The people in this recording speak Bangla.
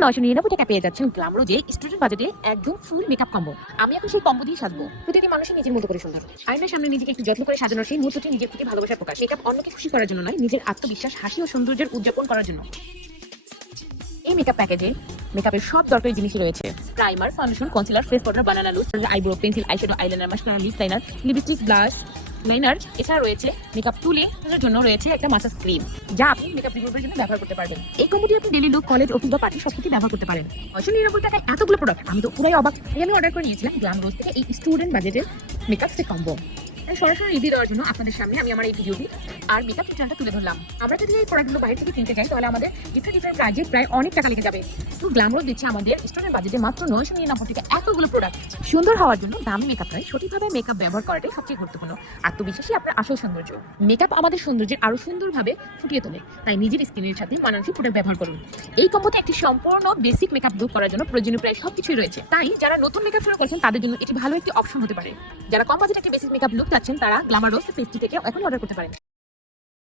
999 টাকা পেয়ে যাচ্ছেন গ্ল্যাম রোজে স্টুডেন্ট বাজেটে একদম ফুল মেকআপ কম্বো। আমি এখন সেই কম্বো দিয়ে সাজবো। প্রতিটি মানুষের নিজের মতো করে সুন্দর। আয়নার সামনে নিজেকে একটু যত্ন করে সাজানোর সেই মুহূর্তটি নিজের প্রতি ভালোবাসার প্রকাশ। মেকআপ অন্যকে খুশি করার জন্য নয়, নিজের আত্মবিশ্বাস, হাসি ও সৌন্দর্যের উদযাপন করার জন্য। এই মেকআপ প্যাকেজে মেকআপের সব দরকারি জিনিসই রয়েছে। Primer, foundation, concealer, face powder, banana loose, eyebrow pencil, eyeshadow, eyeliner, mascara, lip liner, lipstick, blush, liner. এছাড়া রয়েছে মেকআপ টুলের জন্য রয়েছে একটা মাসাজ ক্রিম, যা আপনি মেকআপ রিমুভারের জন্য ব্যবহার করতে পারবেন। এই কম্বোটি আপনি ডেইলি লুক, কলেজ, অফিস বা পার্টি সবকিছু ব্যবহার করতে পারেন। 999 টাকায় এতগুলো প্রোডাক্ট, আমি তো পুরাই অবাক। আমি অর্ডার করে নিয়েছিলাম গ্ল্যাম রোজ থেকে এই স্টুডেন্ট বাজেটের মেকআপ সেট কম্বো। সরাসরি রিভিউ দেওয়ার জন্য আপনাদের সামনে আমি আমার এই ভিডিওটি আর মেকআপ টিউটোরিয়ালটা তুলে ধরলাম। আমরা যদি এই প্রোডাক্টগুলো বাইরে থেকে কিনতে চাই তাহলে আমাদের ডিফারেন্ট প্রাইজে প্রায় অনেক টাকা লেগে যাবে। তো গ্ল্যাম রোজ দিচ্ছে আমাদের স্টুডেন্ট বাজেটে মাত্র 999 থেকে এতগুলো প্রোডাক্ট। সুন্দর হওয়ার জন্য দামি মেকআপ নয়, সঠিকভাবে মেকআপ ব্যবহার করাটাই সবচেয়ে গুরুত্বপূর্ণ। আত্মবিশ্বাসী আপনার আসল সৌন্দর্য। মেকআপ আমাদের সৌন্দর্যের আরো সুন্দরভাবে ফুটিয়ে তোলে, তাই নিজের স্কিনের সাথে মানানসই প্রোডাক্ট ব্যবহার করুন। এই কম্বোতে একটি সম্পূর্ণ বেসিক মেকআপ লুক করার জন্য প্রয়োজনীয় প্রায় সবকিছুই রয়েছে। তাই যারা নতুন মেকআপ শুরু করেছেন তাদের জন্য এটি ভালো একটি অপশন হতে পারে। যারা কম বাজেটে একটি বেসিক মেকআপ লুক চাচ্ছেন তারা গ্ল্যামার রোজ পেজটি থেকে এখন অর্ডার করতে পারেন।